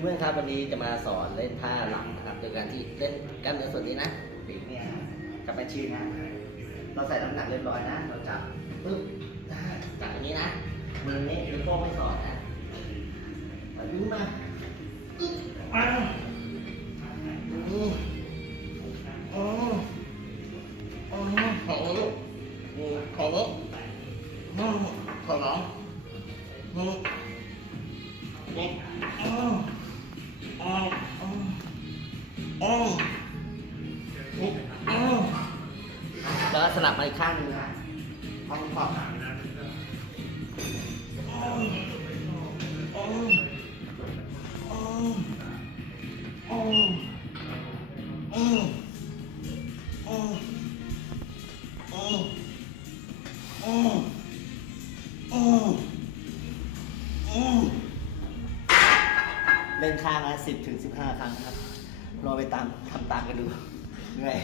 เพื่อนๆครับวันนี้จะมาสอนเล่นท่าหลังนะครับโดยการที่เล่นกล้ามเนื้อส่วนนี้นะปีกเนี่ยกับแมชชีนนะเราใส่น้ำหนักเรียบร้อยนะเราจับปึ๊บจับอย่างนี้นะมือนี้นิ้วโป้งไม่สอดนะดึงมาปึ๊บของลูกของลูกของน้องแล้วสลับมาอีกข้างหนึ่งนะห้องขอบเล่นข้างละ10 ถึง 15 ครั้งนะครับลองไปทำตามกันดูเหนื่อย